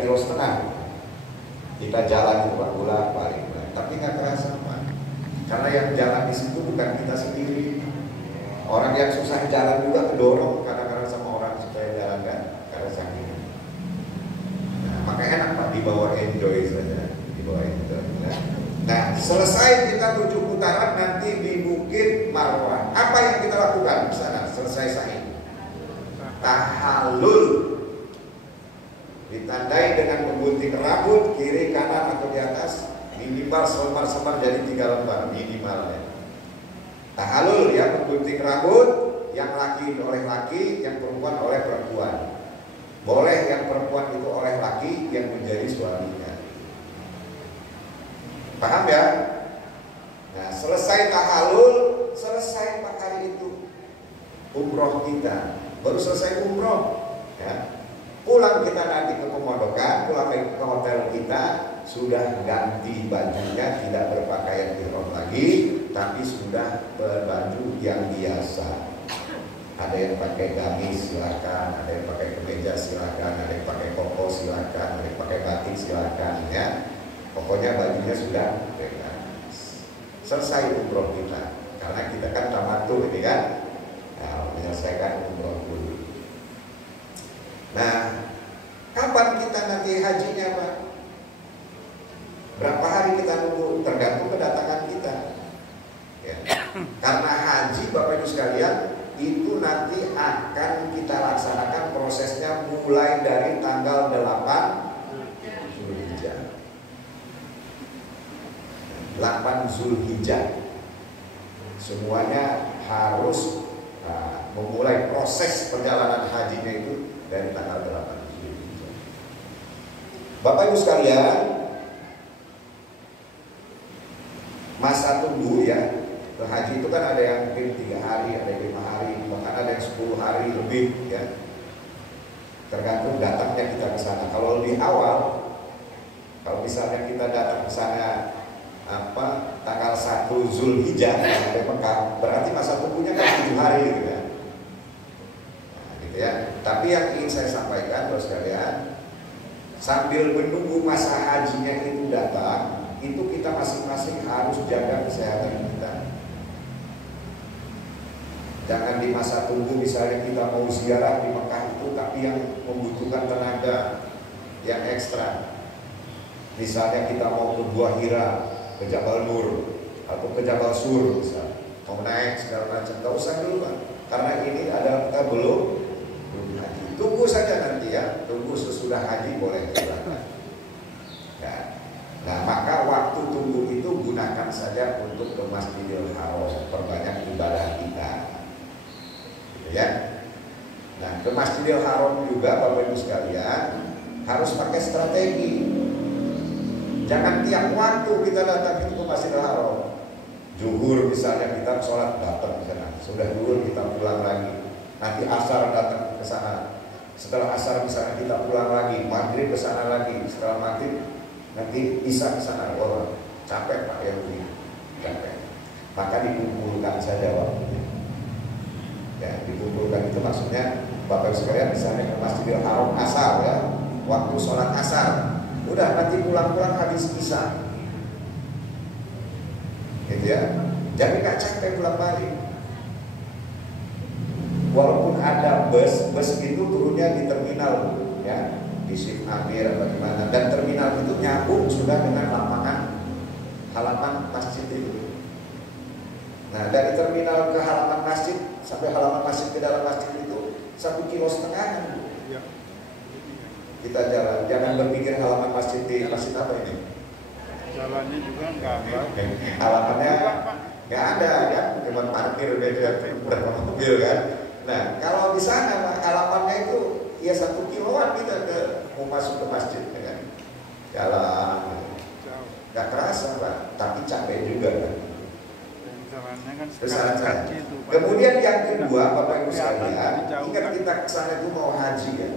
kilo setengah kita jalan itu Pak, balik, tapi nggak kerasa Pak, karena yang jalan di situ bukan kita sendiri. Orang yang susah jalan juga kedorong kadang-kadang sama orang supaya jalan kan, karena sakit. Nah, maka enak Pak dibawa enjoy saja, dibawa enjoy. Nah, selesai kita 7 putaran nanti di Bukit Marwah. Apa yang kita lakukan di sana? Selesai sa'i, tahallul. Ditandai dengan menggunting rambut kiri kanan atau di atas, minimal selembar-selembar jadi 3 lembar minimal ya. Tahallul ya, menggunting rambut, yang laki oleh laki, yang perempuan oleh perempuan. Boleh yang perempuan itu oleh laki yang menjadi suaminya. Paham ya? Nah, selesai tahallul, selesai 4 hari itu umroh kita, baru selesai umroh ya. Pulang kita nanti ke pemondokan, pulang ke hotel kita, sudah ganti bajunya, tidak berpakaian ihram lagi, tapi sudah berbaju yang biasa. Ada yang pakai gamis silakan, ada yang pakai kemeja silakan, ada yang pakai koko silakan, ada yang pakai batik silakan ya. Pokoknya bajunya sudah bebas. Selesai umroh kita, karena kita kan tamattu ini kan, nah, menyelesaikan umroh dulu. Nah, kapan kita nanti hajinya Pak? Berapa hari kita nunggu? Tergantung kedatangan kita ya. Karena haji Bapak Ibu sekalian itu nanti akan kita laksanakan prosesnya mulai dari tanggal 8 Zulhijjah. 8 Zulhijjah semuanya harus memulai proses perjalanan hajinya itu dari tanggal 8 Zulhijjah. Bapak Ibu sekalian, masa tunggu ya ke haji itu kan ada yang mungkin 3 hari, ada yang 5 hari, bahkan ada yang 10 hari lebih ya. Tergantung datangnya kita ke sana. Kalau di awal, kalau misalnya kita datang ke sana tanggal 1 Zulhijjah dari Mekah, berarti masa tunggunya kan 7 hari gitu ya. Nah, gitu ya. Tapi yang ingin saya sampaikan Bapak sekalian, sambil menunggu masa hajinya itu datang, itu kita masing-masing harus jaga kesehatan kita. Jangan di masa tunggu misalnya kita mau ziarah di Mekah itu, tapi yang membutuhkan tenaga yang ekstra. Misalnya kita mau ke Gua Hira, ke Jabal Nur, atau ke Jabal Sur misalnya, mau naik segala macam, gak usah dulu Pak, karena ini adalah kita belum haji. Tunggu saja nanti ya, tunggu sesudah haji boleh silakan. Nah, maka waktu tunggu itu gunakan saja untuk ke Masjidil Haram, perbanyak ibadah kita, gitu ya. Nah, ke Masjidil Haram juga Bapak Ibu sekalian harus pakai strategi. Jangan tiap waktu kita datang itu ke Masjidil Haram. Zuhur misalnya kita sholat datang ke sana, sudah zuhur kita pulang lagi. Nanti asar datang ke sana. Setelah asar misalnya kita pulang lagi, maghrib ke sana lagi. Setelah maghrib nanti isya ke sana. Wah, capek Pak ya begini, capek. Maka dikumpulkan saja waktunya. Ya, dikumpulkan itu maksudnya Bapak Ibu sekalian misalnya ke Masjidil Haram asar ya, waktu sholat asar. Udah nanti pulang-pulang habis isya, gitu ya. Jadi nggak capek pulang balik. Walaupun ada bus itu turunnya di terminal, ya, di Syekh Amir atau di mana. Dan terminal itu nyambung sudah dengan lapangan halaman masjid itu. Nah, dari terminal ke halaman masjid sampai halaman masjid ke dalam masjid itu 1,5 kilo. Kita jalan, jangan berpikir halaman masjid di masjid apa ini. Jalannya juga nggak ada. Halamannya nggak ada kan, cuma parkir beda berapa mobil kan. Nah, kalau di sana halamannya itu ya 1 kiloan kita mau masuk ke masjid kan. Jalan, nggak kerasa Pak, tapi capek juga kan. Jalannya kan kemudian yang kedua Bapak Ibu sekalian, ingat kita kesana itu mau haji ya.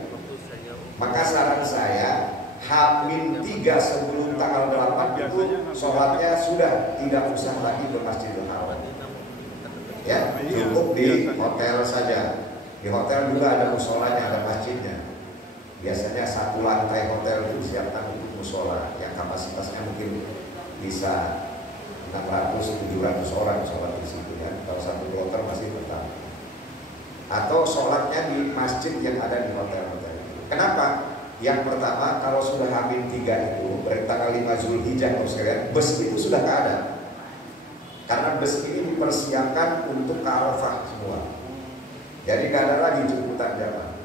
Maka saran saya H-3 sebelum tanggal 8 itu sholatnya sudah tidak usah lagi ke Masjidil Haram. Ya, cukup di hotel saja. Di hotel juga ada musholanya, ada masjidnya. biasanya satu lantai hotel itu disiapkan untuk musola yang kapasitasnya mungkin bisa 600-700 orang sholat di situ ya. Kalau satu kloter masih tetap. Atau sholatnya di masjid yang ada di hotel-hotel itu. Kenapa? Yang pertama, kalau sudah H-3 itu berarti tanggal 5 Zulhijjah, bus itu sudah nggak ada. Karena bus ini dipersiapkan untuk ke Arafah semua. Jadi nggak ada lagi jemputan jamaah.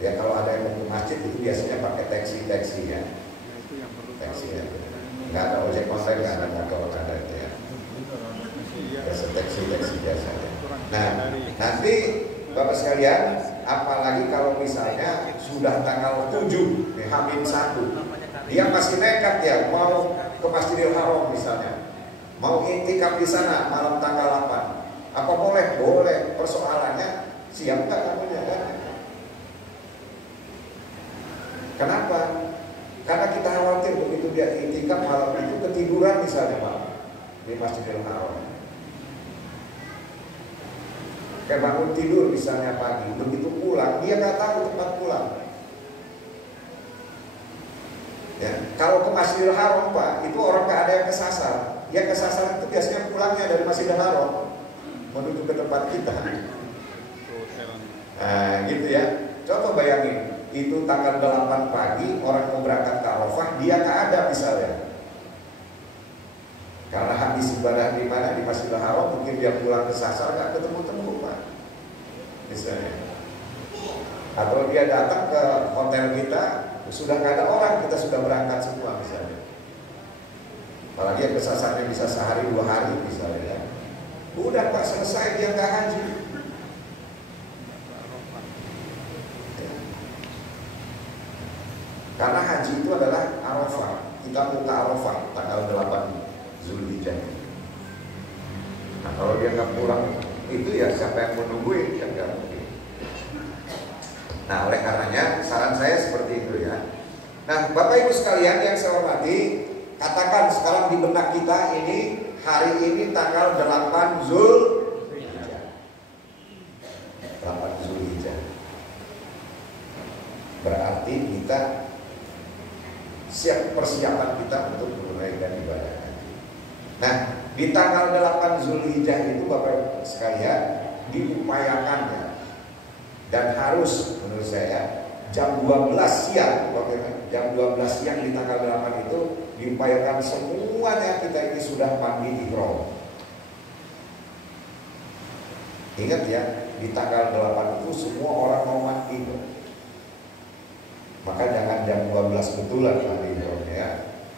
Ya kalau ada yang mau ke masjid itu biasanya pakai taksi ya. Taksi ya. Nggak ada ojek online, nggak ada motor, nggak ada itu ya. Biasa taksi biasa ya. Nah nanti Bapak sekalian, apalagi kalau misalnya sudah tanggal 7 H-1, dia masih nekat ya mau ke Masjidil Haram misalnya, mau intikaf di sana malam tanggal 8, apa boleh? Boleh. Persoalannya siap nggak kamunya kan? Kenapa? Karena kita khawatir begitu dia intikaf malam itu ketiduran misalnya Pak di Masjidil Haram. Kayak bangun tidur misalnya pagi, begitu pulang dia nggak tahu tempat pulang. Ya, kalau ke Masjidil Haram Pak, itu orang nggak ada yang kesasar. Yang kesasar itu biasanya pulangnya dari Masjidil Haram menuju ke tempat kita. Nah, gitu ya. Coba bayangin, itu tanggal 8 pagi orang mau berangkat ke Arafah, dia nggak ada misalnya. Karena habis ibadah di mana di Masjidil Haram, mungkin dia pulang kesasar nggak ketemu Pak. Misalnya. Atau dia datang ke hotel kita, sudah nggak ada orang, kita sudah berangkat semua misalnya. Apalagi yang kesasarnya bisa sehari 2 hari misalnya ya. Udah Pak selesai dia nggak haji. Ya. Karena haji itu adalah Arafah. Kita mau ke Arafah tanggal 8 Zulhijjah. Nah kalau dia nggak pulang itu ya siapa yang menungguin kan nggak mungkin. Nah oleh karenanya saran saya seperti itu ya. Nah Bapak Ibu sekalian yang saya hormati, katakan sekarang di benak kita ini hari ini tanggal 8 Zulhijjah. 8 Zulhijjah. Berarti kita siap persiapan kita untuk menunaikan ibadah haji. Nah di tanggal 8 Zulhijjah itu Bapak Ibu sekalian diupayakan ya. Dan harus menurut saya jam 12 siang, jam 12 siang di tanggal 8 itu diupayakan semuanya kita ini sudah mandi ihram. Ingat ya, di tanggal 8 itu semua orang mau mandi. Maka jangan jam 12 betulan mandi ihramnya ya.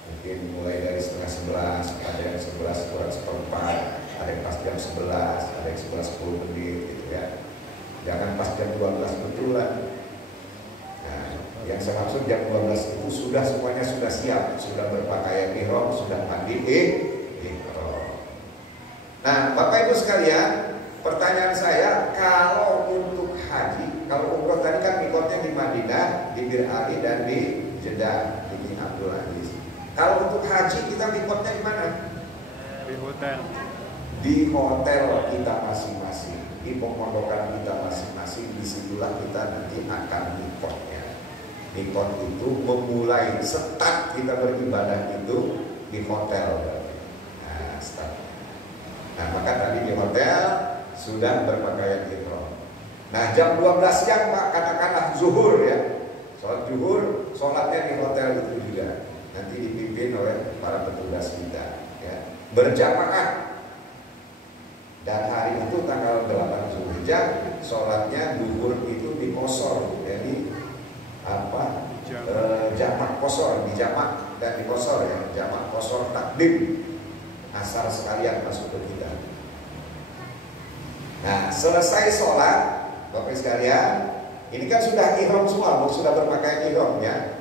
Mungkin mulai dari setengah 11, ada yang 11 kurang seperempat, ada yang pas jam 11, ada yang 11 10 menit gitu ya. Jangan pas jam 12 betulan. Nah, yang saya maksud jam 12 itu sudah semuanya sudah siap, sudah berpakaian ihram, sudah mandi ihram. Nah, Bapak Ibu sekalian, pertanyaan saya, kalau untuk haji, kalau umroh tadi kan mikotnya di Madinah, di Bir Ali dan di Jeddah, di King Abdul Aziz. Kalau untuk haji kita mikotnya di mana? Di hotel. Di hotel kita masing-masing, di pemondokan kita masing-masing, disitulah kita nanti akan mikotnya. Mikot itu memulai start kita beribadah itu di hotel. Nah, start. Nah, maka tadi di hotel sudah berpakaian ihram. Nah, jam 12 siang Pak, katakanlah zuhur ya. Sholat zuhur, sholatnya di hotel itu juga. Nanti dipimpin oleh para petugas kita ya. Berjamaah. Dan hari itu tanggal 8 Zulhijjah, sholatnya zuhur itu di qashar, jadi apa? Jamak qashar, di jamak dan di qashar ya, jamak qashar takdim, asar sekalian masuk ke kita. Nah selesai sholat, Bapak sekalian, ini kan sudah ihram semua, sudah berpakaian ihram ya.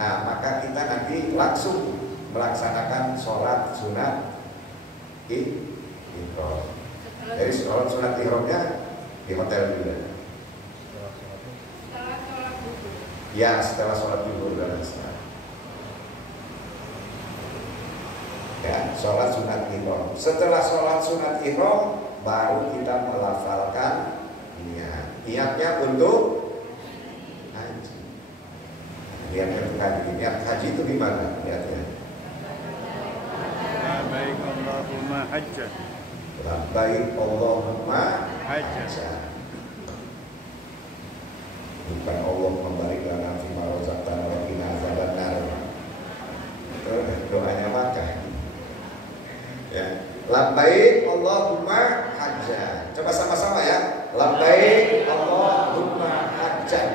Nah maka kita nanti langsung melaksanakan sholat sunat ihram. Jadi sholat sunat ihramnya di hotel juga. Ya setelah sholat zuhur dan asar. Ya sholat sunat ihram. Setelah sholat sunat ihram baru kita melafalkan niat. Niatnya untuk Niatnya untuk haji. Niat haji itu di mana niatnya? Labbaik Allahumma hajjan. Labbaik Allahumma Hajjan. hajjan. Bukan Allahumma barik lana fima razaqtana wa qina adzabannar. Itu doanya Makkah. Ya. Labbaik Allahumma hajjan. Coba sama-sama ya. Labbaik Allahumma hajjan.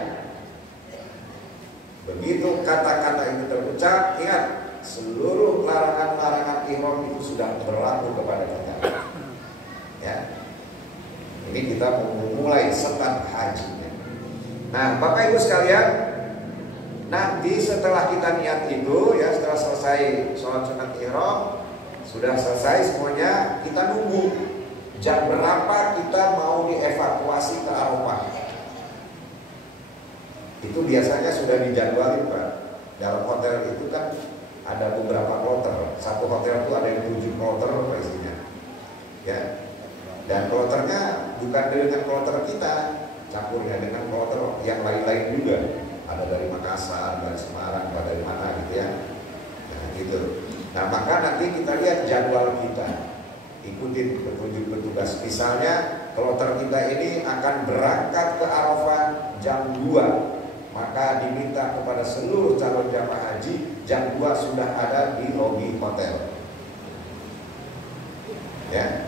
Begitu kata-kata itu terucap, ingat seluruh larangan-larangan ihram itu sudah berlaku kepada kita. Ya. Ini kita memulai start hajinya. Nah, Bapak Ibu sekalian, nanti setelah kita niat itu ya, setelah selesai sholat sunat ihram, sudah selesai semuanya, kita nunggu jam berapa kita mau dievakuasi ke Arafah. Itu biasanya sudah dijadwalin, Pak. Dalam hotel itu kan ada beberapa kloter. Satu hotel itu ada yang 7 kloter isinya. Ya. Dan kloternya bukan dengan kloter kita, campurnya dengan kloter yang lain-lain juga. Ada dari Makassar, dari Semarang, ada dari mana gitu ya. Nah, gitu. Nah, maka nanti kita lihat jadwal kita. Ikutin petunjuk petugas. Misalnya kloter kita ini akan berangkat ke Arafah jam 2. Maka diminta kepada seluruh calon jamaah haji jam 2 sudah ada di lobi hotel. Ya.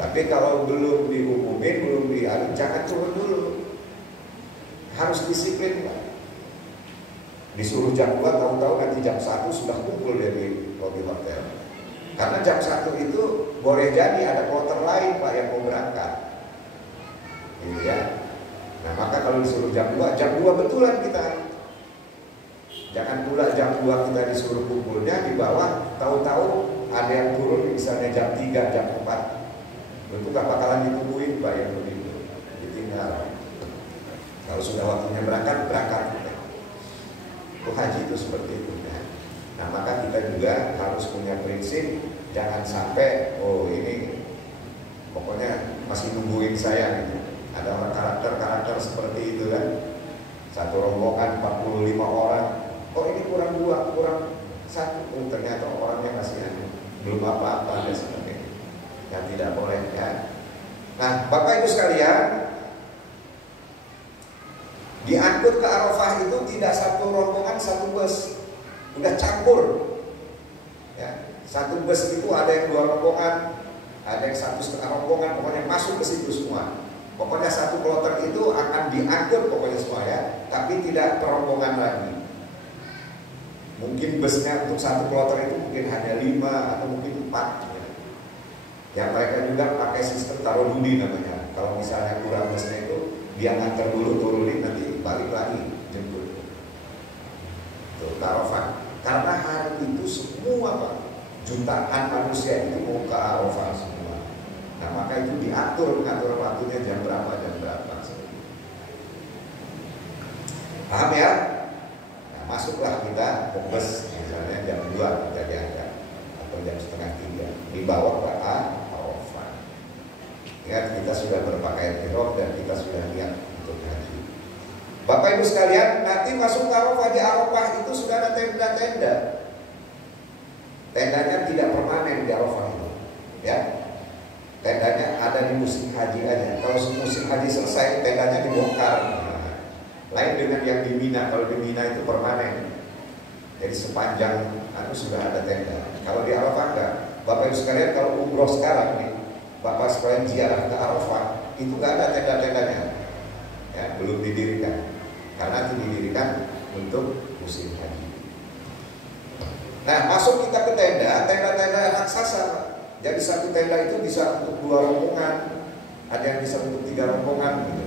Tapi kalau belum diumumin, belum jangan turun dulu. Harus disiplin, Pak. Disuruh jam 2, tahu-tahu nanti jam 1 sudah kumpul dari lobi hotel. Karena jam 1 itu boleh jadi ada kloter lain, Pak, yang mau berangkat. Gitu ya. Nah, maka kalau disuruh jam 2 betulan kita. Jangan pula jam 2 kita disuruh kumpulnya di bawah, tahu-tahu ada yang turun misalnya jam 3, jam 4. Itu gak bakalan ditungguin, Pak, yang begitu. Ditinggal. Kalau sudah waktunya berangkat. Itu haji itu seperti itu ya. Nah, maka kita juga harus punya prinsip, jangan sampai ini pokoknya masih nungguin saya gitu. Ada orang karakter seperti itu kan. Satu rombongan 45 orang. Oh, ini kurang 2, kurang 1. Oh, ternyata orangnya masih belum apa-apa dan sebagainya. Yang tidak boleh ya. Nah, Bapak Ibu sekalian, diangkut ke Arafah itu tidak satu rombongan, satu bus. Udah campur. Ya, satu bus itu ada yang 2 rombongan, ada yang 1,5 rombongan, pokoknya masuk ke situ semua. Pokoknya satu kloter itu akan diangkut pokoknya semua ya, tapi tidak perombongan lagi. Mungkin busnya untuk satu kloter itu mungkin hanya 5 atau mungkin 4 ya. Yang mereka juga pakai sistem taruh duli namanya. Kalau misalnya kurang busnya itu, dia nganter dulu, turunin, nanti balik lagi jemput. Tuh, Arafah. Karena hari itu semua, Pak, jutaan manusia itu mau ke Arafah semua. Nah, maka itu diatur waktunya jam berapa. Paham ya? Nah, masuklah kita ke bus misalnya jam 2 kita diangkat atau jam 2:30 dibawa ke Arafah. Ingat, kita sudah berpakaian ihram dan kita sudah niat untuk haji. Bapak Ibu sekalian, nanti masuk ke Arafah, di Arafah itu sudah ada tenda-tenda. Tendanya tidak permanen di Arafah itu, ya. Tendanya ada di musim haji aja. Kalau musim haji selesai, tendanya dibongkar. Nah, lain dengan yang di Mina. Kalau di Mina itu permanen. Jadi sepanjang sudah ada tenda. Kalau di Arafah enggak. Bapak Ibu sekalian, kalau umroh sekarang nih, Bapak sekalian ziarah ke Arafah, itu enggak ada tenda-tendanya. Ya, belum didirikan. Karena itu didirikan untuk musim haji. Nah, masuk kita ke tenda raksasa. Jadi satu tenda itu bisa untuk 2 rombongan, ada yang bisa untuk 3 rombongan gitu.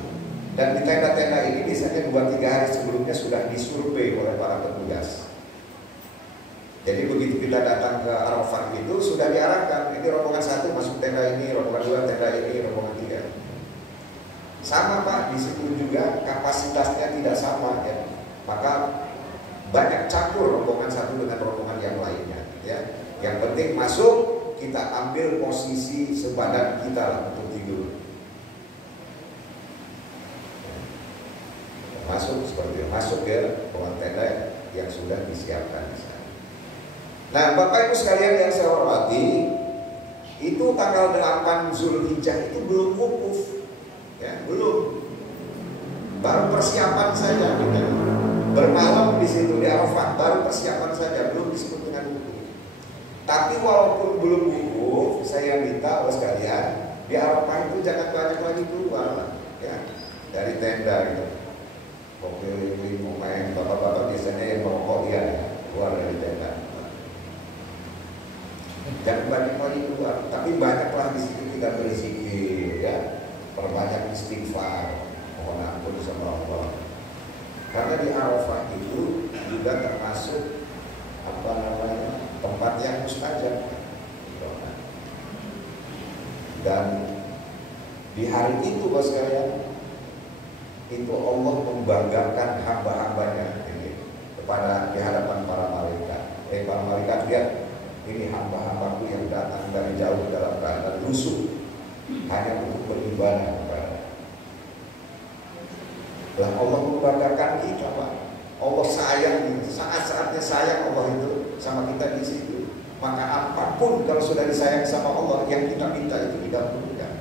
Dan di tenda-tenda ini biasanya 2-3 hari sebelumnya sudah disurvei oleh para petugas. Jadi begitu kita datang ke Arafah itu sudah diarahkan, ini rombongan 1 masuk tenda ini, rombongan 2 tenda ini, rombongan 3. Sama, Pak, di situ juga kapasitasnya tidak sama ya. Maka banyak campur rombongan 1 dengan rombongan yang lainnya ya. Yang penting masuk, kita ambil posisi sebadan kita lah untuk tidur. Masuk seperti itu, masuk ya, ruang tenda, sudah disiapkan di sana. Nah, Bapak Ibu sekalian yang saya hormati, itu tanggal 8 Zulhijjah itu belum wukuf, ya, belum. Baru persiapan saja, gitu. Bermalam di situ di Arafah, baru persiapan saja, belum disebut dengan wukuf. Tapi walaupun belum wukuf, saya minta oleh sekalian di Arafah itu jangan banyak lagi keluar lah, ya, dari tenda gitu. Oke, pemain bapak-bapak biasanya yang merokok ya keluar dari tenda. Jangan banyak lagi keluar, tapi banyaklah di situ kita berzikir, ya, perbanyak istighfar, mohon ampun sama Allah. Karena di Arafah itu juga termasuk tempat yang mustajab. Dan di hari itu bos sekalian, itu Allah membanggakan hamba-hambanya ini kepada di hadapan para malaikat. Para malaikat lihat, ini hamba-hambaku yang datang dari jauh dalam keadaan lusuh hanya untuk beribadah kepada. Lah Allah membanggakan kita, Pak. Allah sayang, saat-saatnya sayang Allah itu sama kita di situ. Maka apapun kalau sudah disayang sama Allah, yang kita minta itu dikabulkan.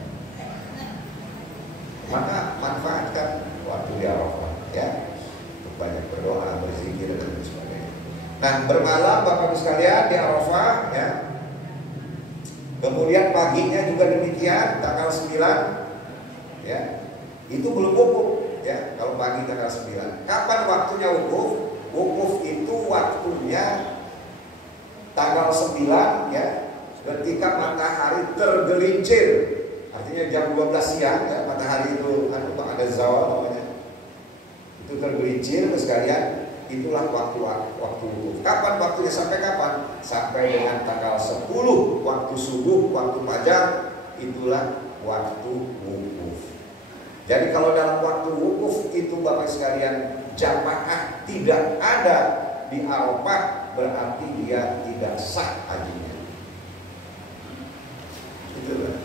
Maka manfaatkan waktu di Arafah, ya, untuk banyak berdoa, berzikir dan sebagainya. Nah, bermalam Bapak Ibu sekalian di Arafah, ya. Kemudian paginya juga demikian, tanggal 9, ya. Itu belum wukuf, ya. Kalau pagi tanggal 9. Kapan waktunya wukuf? Wukuf itu waktunya tanggal 9, ya, ketika matahari tergelincir. Artinya jam 12 siang, ya, matahari itu ada zawal namanya. Itu tergelincir sekalian, itulah waktu wukuf. Kapan waktunya, sampai kapan? Sampai dengan tanggal 10 waktu subuh, waktu fajar, itulah waktu wukuf. Jadi kalau dalam waktu wukuf itu Bapak sekalian jamaah tidak ada di Arafah, berarti dia tidak sah hajinya. Itulah.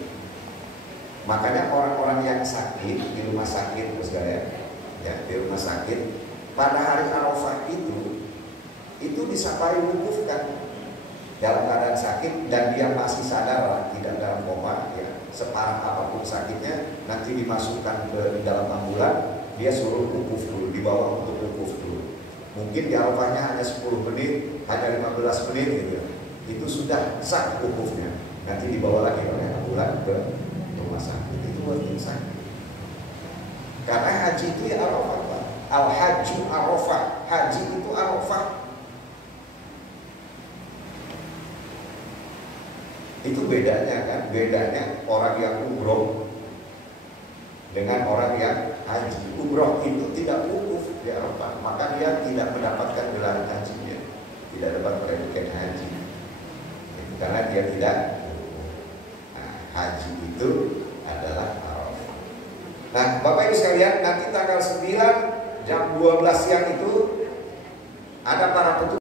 Makanya orang-orang yang sakit di rumah sakit, sekalian, ya, di rumah sakit pada hari Arafah itu disafari wukuf kan, dalam keadaan sakit dan dia masih sadar, tidak dalam koma, ya, separah apapun sakitnya, nanti dimasukkan ke dalam ambulan, dia suruh wukuf dulu, dibawa untuk wukuf dulu. Mungkin di Arafahnya hanya 10 menit, hanya 15 menit gitu. Itu sudah sah wukufnya. Nanti dibawa lagi oleh ambulan ke rumah sakit. Itu buat yang sakit. Karena haji itu ya Arafah, Pak. Al-Hajju Arafah. Haji itu Arafah. Itu bedanya kan, bedanya orang yang umroh dengan orang yang haji. Umroh itu tidak wukuf di Arafah, maka dia tidak mendapatkan gelar hajinya, tidak dapat predikat haji. Itu karena dia tidak wukuf. Nah, haji itu adalah Arafah. Nah, Bapak Ibu sekalian, nanti tanggal 9 jam 12 siang itu ada